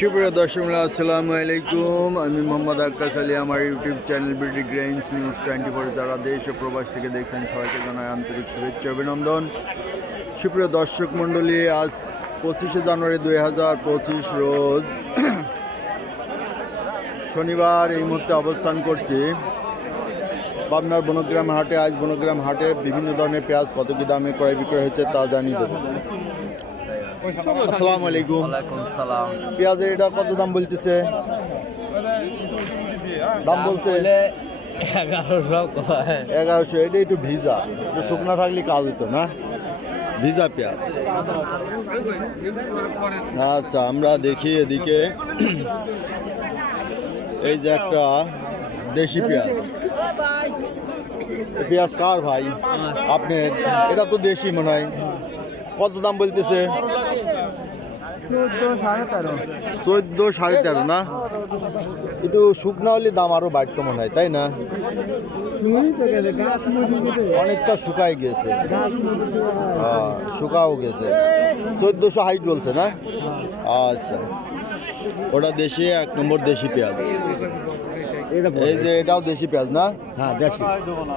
সুপ্রিয় দর্শক, আসসালামু আলাইকুম। আমি মোহাম্মদ আক্কাস আলী। আমার YouTube channel BD grains news 24 যারা দেশ ও প্রবাস থেকে দেখছেন সবাইকে জানাই আন্তরিক শুভেচ্ছা অভিনন্দন। সুপ্রিয় দর্শক মণ্ডলী, আজ 25শে জানুয়ারি 2025 রোজ শনিবার এই মুহূর্তে অবস্থান করছি পাবনার বনগ্রাম হাটে। আজ বনগ্রাম হাটে বিভিন্ন ধরনের পেঁয়াজ কত কি দামে ক্রয় বিক্রয় হচ্ছে তা জানিয়ে দেবো। আসসালামু আলাইকুম। ওয়ালাইকুম সালাম। পেঁয়াজের এটা কত দাম বলতেছে? দাম বলছে 1100। এটা একটু ভিজা, একটু শুকনা থাকলে কাজ হতো না, ভিজা পেঁয়াজ। আচ্ছা, আমরা দেখি এদিকে এই যে একটা দেশি পেঁয়াজ। পেঁয়াজ কার ভাই? আপনার? এটা তো দেশি মনে হয়। কত দাম বলতেছে? 14 সাড়ে 13 না? একটু শুকনা হলে দাম আরো বাড়তো মনে হয়, তাই না? অনেকটা শুকাই গেছে, শুকাও গেছে। 1400 হাইট বলছে না? আচ্ছা, ওটা দেশি, 1 নম্বর দেশি পেঁয়াজ। এই যে এটাও দেশি পেঁয়াজ না? হ্যাঁ দেশি।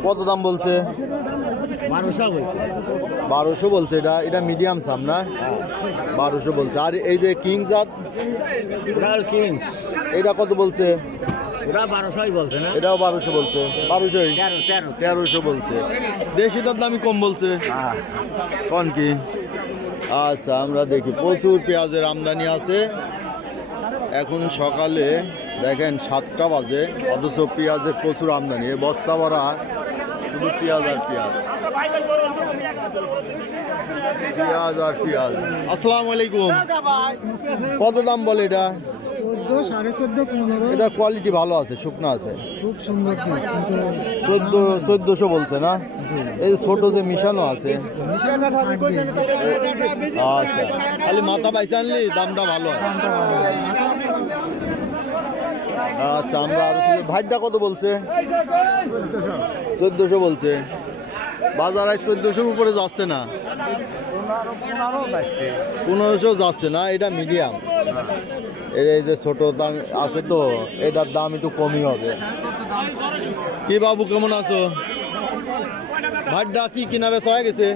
কত দাম বলছে? 1200 বলছে। এটা মিডিয়াম সাম না? 1200 বলছে। আর এই যে কিং জাত, এটা কত বলছে? 1200 বলছে না? এটাও 1200 বলছে। 1300 বলছে। দেশিটার দামই কম বলছে কোন কি? আচ্ছা, আমরা দেখি। প্রচুর পেঁয়াজের আমদানি আছে। এখন সকালে দেখেন 7টা বাজে, অথচ পেঁয়াজের প্রচুর আমদানি। এই বস্তা ভরা শুধু পেঁয়াজ আর পেঁয়াজ, পেঁয়াজ আর পেঁয়াজ। আসসালামু আলাইকুম। কত দাম বলে এটা? 14, 14.5, 15। এটা কোয়ালিটি ভালো আছে, শুকনো আছে, খুব সুন্দর পিস, কিন্তু 1400 বলছে না? এই ছোট যে মিশানো আছে। আচ্ছা, খালি মাথা পাইছে আনলি দামটা ভালো হয়। আচ্ছা, আমরা আর ভাইটা কত বলছে? 1400 বলছে। বাজার আজ 1400 উপরে যাচ্ছে না, 1500 যাচ্ছে না। এটা মিডিয়াম। এই যে ছোট দাম আছে তো, এটার দাম একটু কমই হবে। কি বাবু, কেমন আছো? ভাইটা কি কিনা বেচা হয়ে গেছে?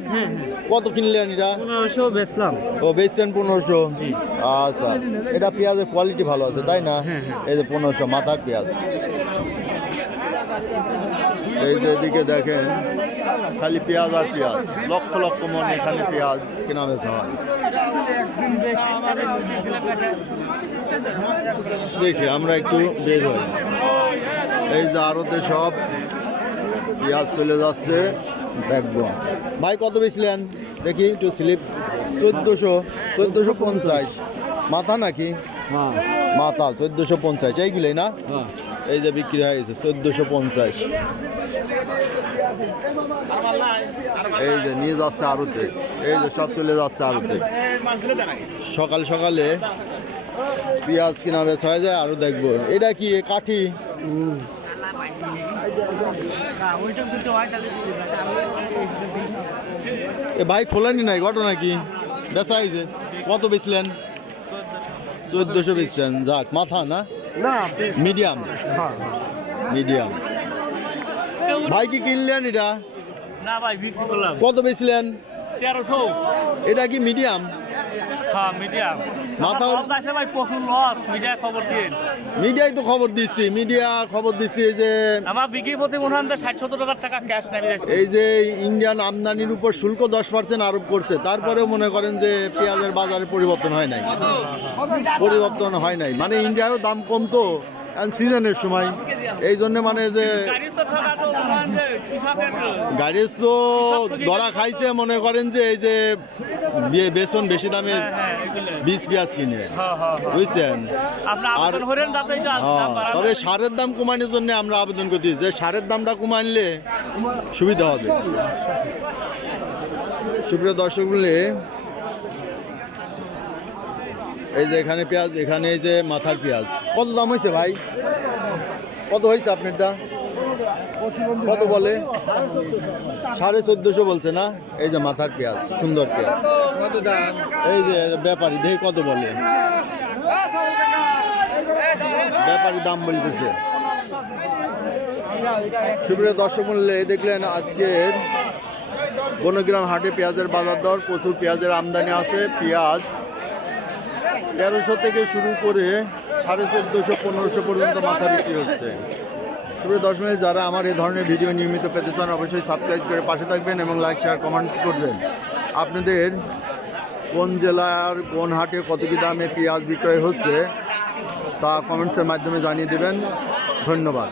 কত কিনলেন এটা? 1500 বেচলাম। ও, বেচছেন 1500? আচ্ছা, এটা পেঁয়াজের কোয়ালিটি ভালো আছে, তাই না? এই যে 1500 মাথার পেঁয়াজ। এই যে এদিকে দেখেন খালি পেঁয়াজ আর পেঁয়াজ, লক্ষ লক্ষ মন এখানে পেঁয়াজ কেনা বেচা হয়। দেখি আমরা একটু বের হই। এই যে আড়তে সব পেঁয়াজ চলে যাচ্ছে, দেখবো। ভাই কত বেচলেন দেখি একটু স্লিপ? 1450 মাথা নাকি? মাথা 1450, এইগুলোই না? এই যে বিক্রি হয়ে গেছে 1450। এই যে নিয়ে যাচ্ছে আড়তে, এই যে সব চলে যাচ্ছে আড়তে। সকাল সকালে পেঁয়াজ কিনা বেচা হয়ে যায়। আরো দেখবো এটা কি কাঠি? এ ভাই খোলানি নাই, ঘটনা কি? বেচা হয়েছে। কত বেচলেন? 1400 বেচছেন। যাক, মাথা না? মিডিয়াম। মিডিয়াম। ভাই কি কিনলেন এটা? না ভাই, বিক্রি করলাম। কত বেচলেন? 1300। এটা কি মিডিয়াম? হ্যাঁ মিডিয়াম। মাথা আছে ভাই, প্রচুর লস। মিডিয়া খবর দিন। মিডিয়ায় তো খবর দিচ্ছি, মিডিয়া খবর দিচ্ছি। এই যে আমার বিক্রি প্রতি মনে হয় 60-70 টাকা ক্যাশ নেবে। এই যে ইন্ডিয়ান আমদানির উপর শুল্ক 10% আরোপ করছে, তারপরেও মনে করেন যে পেঁয়াজের বাজারে পরিবর্তন হয় নাই। পরিবর্তন হয় নাই মানে ইন্ডিয়ায়ও দাম কমতো সিজনের সময়, এই জন্য মানে যে গাড়ি তো ধরা খাইছে। মনে করেন যে এই যে বেসন বেশি দামে বীজ পেঁয়াজ কিনে, বুঝছেন? আর তবে সারের দাম কমানোর জন্য আমরা আবেদন করছি যে সারের দামটা কমাইলে সুবিধা হবে। সুপ্রিয় দর্শক বলে, এই যে এখানে পেঁয়াজ, এখানে এই যে মাথার পেঁয়াজ। কত দাম হয়েছে ভাই? কত হয়েছে আপনারটা? কত বলে? 1450 বলছে না? এই যে মাথার পেঁয়াজ, সুন্দর পেঁয়াজ। কত দাম? এই যে ব্যাপারী দেখি কত বলে, ব্যাপারী দাম বলতেছে। সুপ্রিয় দর্শক মূল্যে দেখলেন আজকের বনগ্রাম হাটে পেঁয়াজের বাজার দর। প্রচুর পেঁয়াজের আমদানি আছে। পেঁয়াজ 1300 থেকে শুরু করে 1450 1500 পর্যন্ত মাথা বিক্রি হচ্ছে। সুপ্রিয় দর্শক মূল্যে যারা আমার এই ধরনের ভিডিও নিয়মিত পেতে চান অবশ্যই সাবস্ক্রাইব করে পাশে থাকবেন এবং লাইক শেয়ার কমেন্ট করবেন। আপনাদের কোন জেলার কোন হাটে কত কি দামে পেঁয়াজ বিক্রয় হচ্ছে তা কমেন্টসের মাধ্যমে জানিয়ে দেবেন। ধন্যবাদ।